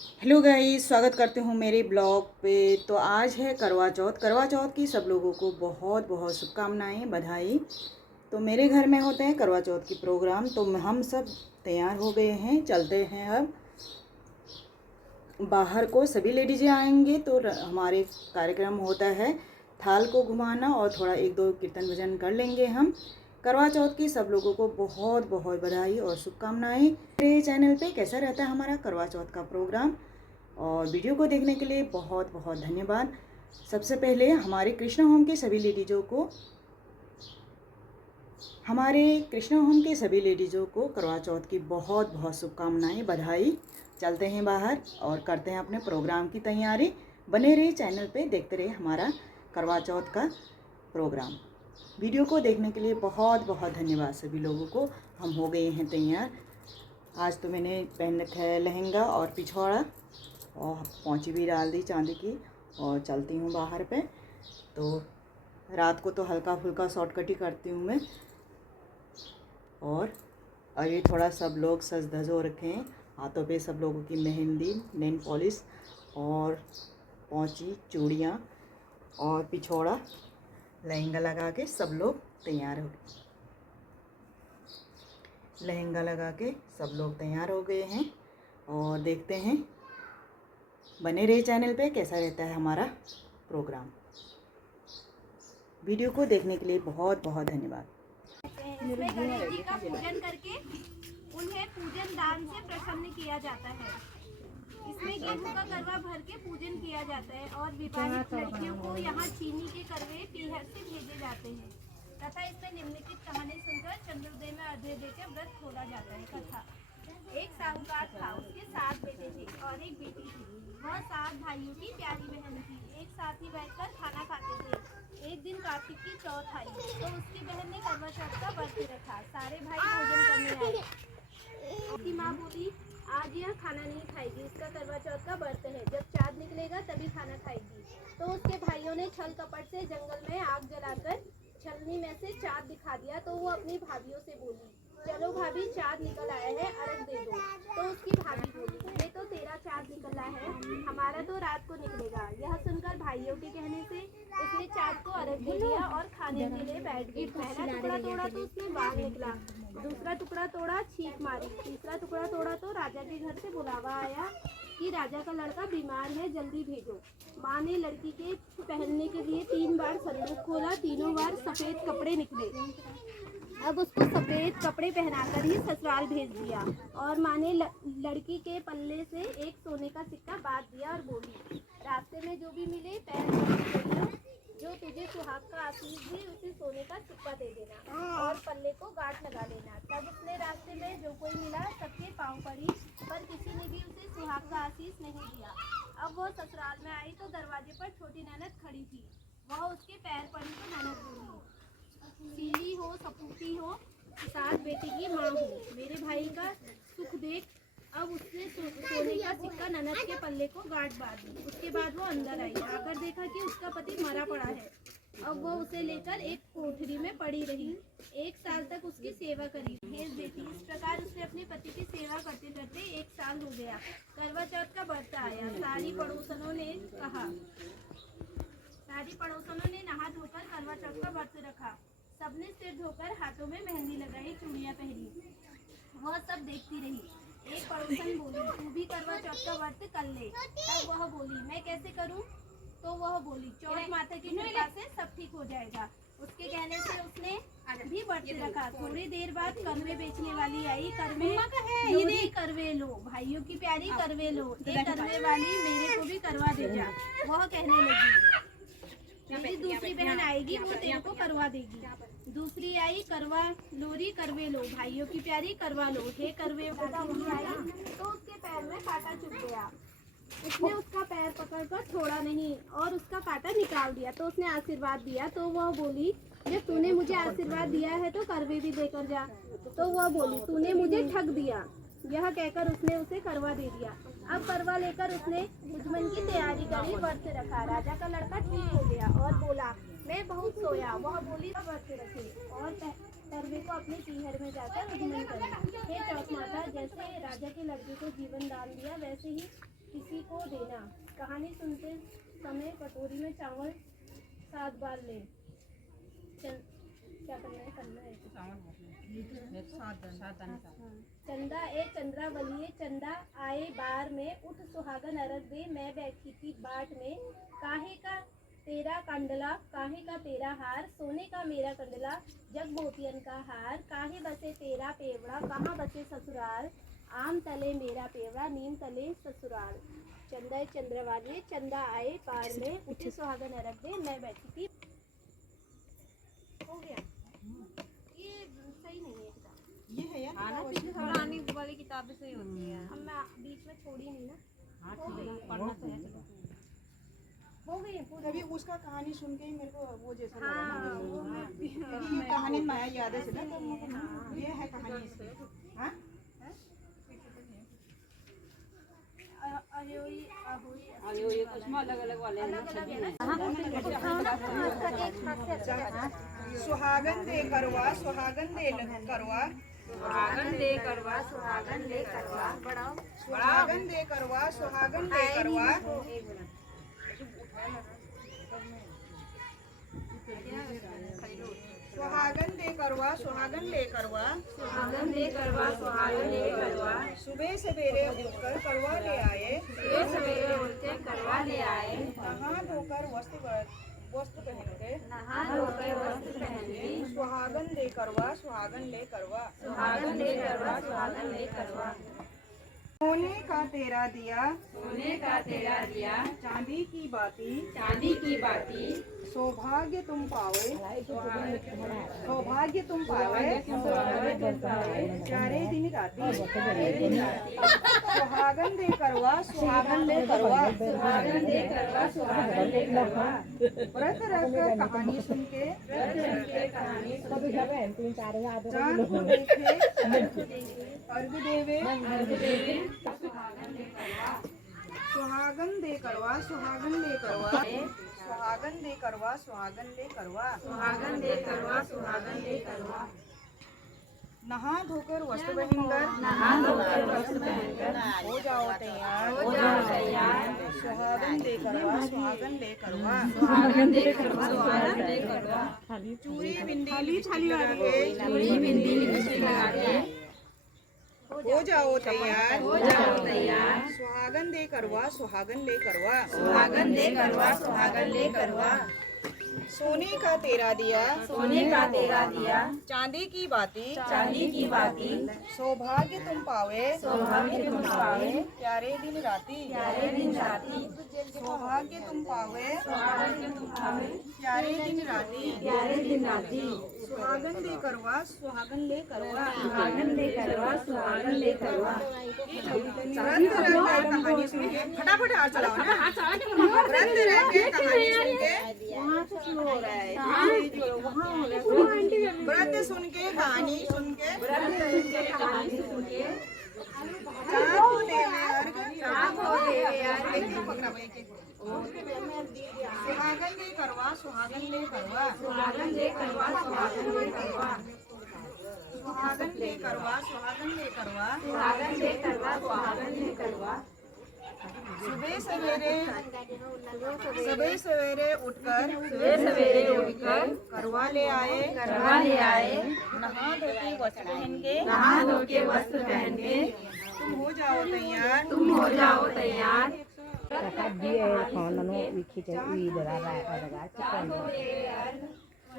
Hello guys, स्वागत करते हूँ मेरे ब्लॉग पे। तो आज है करवा चौथ। करवा चौथ की सब लोगों को बहुत बहुत शुभकामनाएं, बधाई। तो मेरे घर में होते हैं करवा चौथ की प्रोग्राम, तो हम सब तैयार हो गए हैं, चलते हैं अब बाहर को। सभी लेडीजें आएंगे तो हमारे कार्यक्रम होता है थाल को घुमाना और थोड़ा एक दो कीर्तन भजन कर लेंगे हम। करवा चौथ की सब लोगों को बहुत बहुत बधाई और शुभकामनाएं। मेरे चैनल पे कैसा रहता है हमारा करवा चौथ का प्रोग्राम, और वीडियो को देखने के लिए बहुत बहुत धन्यवाद। सबसे पहले हमारे कृष्णा होम के सभी लेडीज़ों को करवा चौथ की बहुत बहुत शुभकामनाएं, बधाई। चलते हैं बाहर और करते हैं अपने प्रोग्राम की तैयारी। बने रहिए चैनल पे, देखते रहिए हमारा करवा चौथ का प्रोग्राम। वीडियो को देखने के लिए बहुत बहुत धन्यवाद सभी लोगों को। हम हो गए हैं तैयार। आज तो मैंने पहन रखा है लहंगा और पिछवाड़ा, और पौंची भी डाल दी चांदी की, और चलती हूँ बाहर पे। तो रात को तो हल्का फुल्का शॉर्टकट ही करती हूँ मैं। और ये थोड़ा सब लोग सज धज हो रखे हैं, हाथों पे सब लोगों की मेहंदी, नेल पॉलिश और पौंची, चूड़ियाँ और पिछौड़ा, लहंगा लगा के सब लोग तैयार हो गए। लहंगा लगा के सब लोग तैयार हो गए हैं, और देखते हैं, बने रहे चैनल पे, कैसा रहता है हमारा प्रोग्राम। वीडियो को देखने के लिए बहुत बहुत धन्यवाद। इसमें गणेश जी का पूजन करके उन्हें पूजन दान से प्रसन्न किया जाता है। इसमें गेहूं का करवा भर के पूजन किया जाता है और विवाहित लड़कियों को यहाँ चीनी के करवे पीहर से भेजे जाते हैं तथा इसमें निम्नलिखित कहानी सुनकर चंद्रोदय में अर्घ्य देकर व्रत खोला जाता है। कथा। एक साहूकार था, उसके 7 बेटे थे और एक बेटी थी। वह 7 भाइयों की प्यारी बहन थी। एक साथ ही बैठकर खाना खाते थे। एक दिन कार्तिक की चौथ आई तो उसकी बहन ने करवा चौथ का व्रत रखा। सारे भाई भोजन करने आए। उसकी माँ बोली, आज यह खाना नहीं खाएगी, इसका करवा चौथ का व्रत है, जब चाँद निकलेगा तभी खाना खाएगी। तो उसके भाइयों ने छल कपट से जंगल में आग जलाकर छलनी में से चाँद दिखा दिया। तो वो अपनी भाभियों से बोली, चलो भाभी, चाँद निकल आया है, अर्घ दे दो। तो उसकी भाभी बोली, ये तो तेरा चाँद निकला है, हमारा तो रात को निकलेगा। यह सुनकर भाइयों के कहने से उसने चाँद को अर्घ दे दिया और खाने के लिए बैठ गई। पहला टुकड़ा तोड़ा तो उसमें बाल निकला, दूसरा टुकड़ा तोड़ा, छींक मारी, तीसरा टुकड़ा तोड़ा तो राजा के घर से बुलावा आया कि राजा का लड़का बीमार है, जल्दी भेजो। माँ ने लड़की के पहनने के लिए 3 बार संदूक खोला, तीनों बार सफेद कपड़े निकले। अब उसको सफेद कपड़े पहनाकर ही ससुराल भेज दिया। और माँ ने लड़की के पल्ले से एक सोने का सिक्का बांध दिया और बोली, रास्ते में जो भी मिले पैर पकड़ो, जो तुझे सुहाग का आशीष दे उसे सोने का सिक्का दे देना और पल्ले को गांठ लगा लेना। तब उसने रास्ते में जो कोई मिला सबके पाँव पड़ी, पर किसी ने भी उसे सुहाग का आशीष नहीं दिया। अब वह ससुराल में आई तो दरवाजे पर छोटी ननद खड़ी थी। वह उसके पैर पड़ी तो ननद बोली, सीली हो, सपूती हो, 7 बेटी की माँ हो, मेरे भाई का सुख देख। अब उसने सोने का सिक्का ननद के पल्ले को गांठ बांध दी। उसके बाद वो अंदर आई, आकर देखा कि उसका पति मरा पड़ा है। अब वो उसे लेकर एक कोठरी में पड़ी रही। 1 साल तक उसकी सेवा करी। भेज देती। इस प्रकार उसने अपने पति की सेवा करते करते 1 साल हो गया। करवा चौथ का व्रत आया। सारी पड़ोसनों ने नहा धोकर करवा चौथ का व्रत रखा। सबने सिर धोकर हाथों में मेहंदी लगाई, चूड़ियां पहनी। वह सब देखती रही। एक पड़ोसन बोली, तू भी करवा चौथ का व्रत कर ले। तब वह बोली, मैं कैसे करूं? तो वह बोली, चौथ माता की कृपा से सब ठीक हो जाएगा। उसके कहने से उसने भी व्रत रखा। थोड़ी देर बाद करवे बेचने वाली आई। करवे करवे लो, भाइयों की प्यारी करवे लो, एक करवे वाली मेरे को भी करवा दे जा। वह कहने लगी, मेरी दूसरी बहन आएगी, वो तेरे को करवा देगी। दूसरी आई, करवा लोरी करवे लो, भाइयों की प्यारी करवा लो। हे करवे आई तो उसके पैर में कांटा चुभ गया। उसने उसका पैर पकड़कर छोड़ा नहीं और उसका कांटा निकाल दिया। तो उसने आशीर्वाद दिया। तो वह बोली, जब तूने मुझे आशीर्वाद दिया है तो करवे भी देकर जा। तो वह बोली, तूने मुझे ठग दिया। यह कहकर उसने उसे करवा दे दिया। अब करवा लेकर उसने दुश्मन की तैयारी करी, व्रत रखा। राजा का लड़का ठीक हो गया और बोला, मैं बहुत सोया। वह बोली, व्रत रखे और करवे को अपने पीहर में जाकर उद्गमन करे। हे चौथ माता, जैसे राजा के लड़के को जीवन दान दिया, वैसे ही कहानी सुनते समय कटोरी में चावल 7 बार लें। क्या करना है चंदा ए चंद्रा बलिए चंदा आए बार में उठ सुहागन अरग दे मैं बैठी थी बाट में काहे का तेरा कंडला काहे का तेरा हार सोने का मेरा कंडला जग मोतियन का हार काहे बसे तेरा पेवड़ा कहाँ बसे ससुराल आम तले मेरा पेवड़ा नीम तले ससुराल चंदा चंद्रवाली चंदा आए पार में उठे सुहागन अरग दे मैं बैठी थी। हो गया ये सही नहीं है किताब ये है यार पुरानी वाली किताबें सही होती है। अब मैं बीच में छोड़ी नहीं ना हाँ ठीक है पढ़ना तो है चलो। हो गई है पूरी। तभी उसका कहानी सुन के ही मेरे को वो जैसा लगा हाँ ना वो मैं क्योंकि ये कहानी माया याद है ना तो ये है कहानी इसकी। हाँ ये उसमें अलग अलग वाले हैं सुहागन दे करवा सुहागन दे करवा सुहागन दे करवा सुहागन ले करवा सुहागन दे करवा सुहागन ले करवा सुहागन दे करवा सुहागन ले करवा सुहागन दे करवा सुहागन ले करवा सुबह सवेरे उठकर करवा ले आए सुबह सवेरे उठते करवा ले आए नहा धोकर वस्त्र पहन के नहा धोकर वस्त्र पहन के सुहागन दे करवा सुहागन ले करवा सुहागन ले करवा सुहागन ले करवा सोने का तेरा दिया सोने का तेरा दिया चांदी की बाती चांदी की बाती सौभाग्य तुम पावे सौभाग्य तुम पावे चारे दिन राती सुहागन दे करवा सुहागन ले करवा सुहागन दे करवा सुहागन ले करवा व्रत रखकर कहानी सुन के कहानी चांद को देखे अर्घ देवे सुहागन दे करवा सुहागन ले करवा सुहागन दे करवा सुहागन ले करवा सुहागन दे करवा सुहागन ले करवा नहा धोकर वस्त्र पहनकर नहा धोकर वस्त्र पहनकर हो जाओ तैयार हो जाओ तैयार सुहागन दे करवा सुहागन ले करवा सुहागन दे करवा सुहागन ले करवा चूड़ी बिंदी लिपस्टिक लगा के चूड़ी बिंदी लिपस्टिक लगा के हो जाओ तैयार हो जाओ तैयार सुहागन दे करवा सुहागन ले करवा सुहागन दे करवा सुहागन ले करवा सोने का तेरा दिया सोने का तेरा दिया चांदी की बाती चांदी की बाती सौभाग्य तुम पावे सौभाग्य तुम पावे प्यारे दिन राती प्यारे दिन राती सौभाग्य तुम पावे सौभाग्य तुम पावे प्यारे दिन राती प्यारे दिन राती सुहागन दे करवा सुहागन ले करवा सुहागन ले करवा सुहागन ले करवा व्रत रह के कहानी सुन के फटाफट हाथ चलाओ ना व्रत रह के कहानी सुन के व्रत सुन के कहानी सुन के चाँद को देवे अर्घ एक-एक पकड़ा भाई एक-एक सुहागन दे करवा सुहागन ले करवा सुहागन ले करवा सुहागन ले करवा सुहागन ले करवा सुहागन ले करवा सुहागन ले करवा सुहागन ले करवा सुबह सवेरे उठकर करवा ले आए नहा धो के वस्त्र पहन के नहा धो के वस्त्र पहन के तुम हो जाओ तैयार हो जाओ तैयार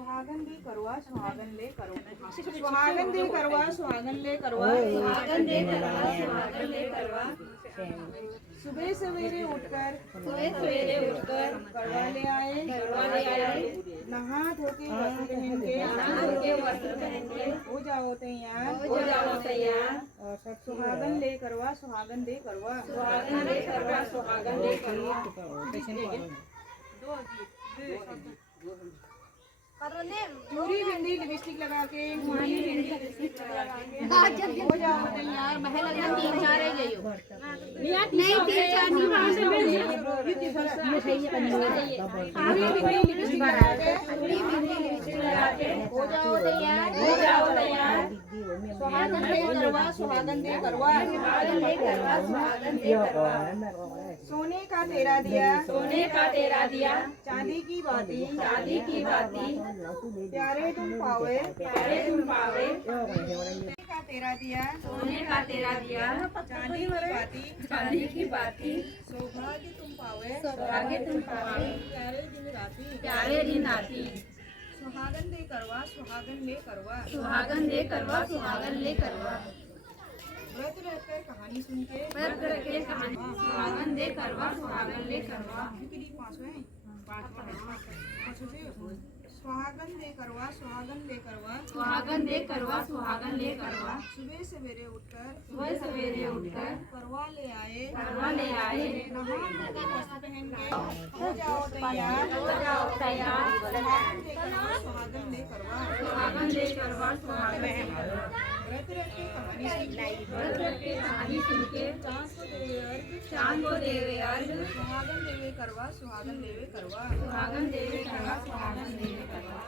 सुहागन दे करवा सुहागन ले करवा सुहागन दे करवा सुहागन ले करवा सुहागन दे करवा सुहागन ले करवा सुबह सवेरे उठकर करवा ले आए नहा धो के वस्त्र पहन के हो जाओ तैयार और सब सुहागन ले करवा सुहागन ले करवा चूड़ी बिंदी लिपस्टिक लगा के हो जाओ तैयार महल लगन 3-4 रह गई हो नहीं 3-4 नहीं वहां से चूड़ी बिंदी लिपस्टिक लगा हो जाओ तैयार, हो जाओ तैयार। सुहागन दे करवा, सुहागन दे करवा, सुहागन दे करवा, सुहागन दे करवा। सोने का तेरा दिया, सोने का तेरा दिया, चांदी की बाती, चांदी की बाती, प्यारे तुम पावे, प्यारे तुम पावे। सोने का तेरा दिया, सोने का तेरा दिया, चांदी की बाती, चांदी की बाती, सौभाग्य तुम पावे, सौभाग्य तुम पावे। प्यारे दिन राती, प्यारे दिन आती, सुहागन दे करवा, सुहागन ले करवा। सुहागन दे करवा, सुहागन ले करवा। व्रत रहकर कहानी सुन के, व्रत रखे कहानी, सुहागन दे करवा, सुहागन ले करवा। सुहागन दे करवा, सुहागन ले करवा। सुहागन दे करवा, सुहागन ले करवा। सुबह सवेरे उठकर, सुबह सवेरे उठकर, करवा ले आए, करवा ले आए। नहा धो के वस्त्र पहन के हो जाओ तैयार, हो जाओ तैयार। सुहागन दे करवा, सुहागन ले करवा। सुहागन दे करवा, सुहागन ले करवा। व्रत रख के कहानी सुन के, व्रत रखे कहानी सुन के, चांद को देवे अर्घ, चांद को देवे अर्घ। सुहागन देवे करवा, सुहागन देवे करवा। सुहागन देवे करवा, सुहागन देवे करवा।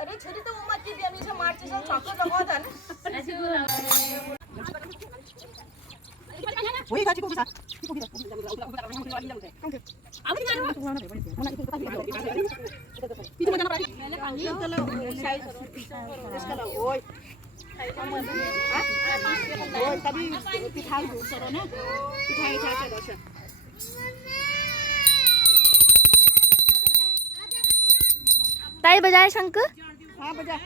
अरे छोरी तो उम्र की दिया मुझे मार्च से चॉकलेट लगा था ना। ऐसे बोला वही गाची को भी साथ ताई बजाए शंख। हाँ बजा।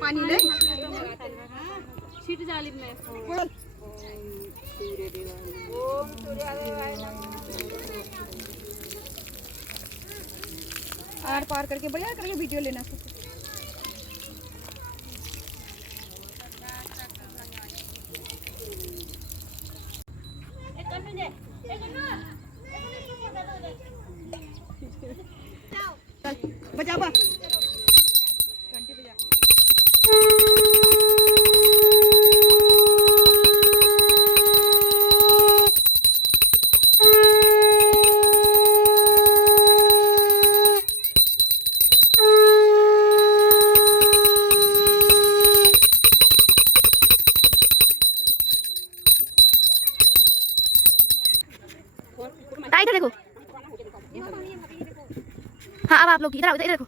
पानी ले शीट जालिब में ओम सूर्योदय आर पार करके बढ़िया करके वीडियो लेना। बजा बा घंटी बजा। ताई इधर देखो। हाँ अब आप लोग इधर आओ, इधर देखो।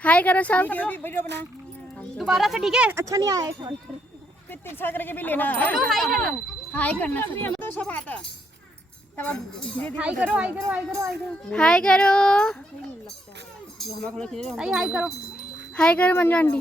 हाय करो सब। वीडियो बना दोबारा से ठीक है, अच्छा नहीं आया। फिर तिरछा करके भी लेना। हाय करना तो सब आता। हाय करो, हाय करो, हाय करो, हाय करो, हाय करो, हाय करो, हाय करो मंजू आंटी।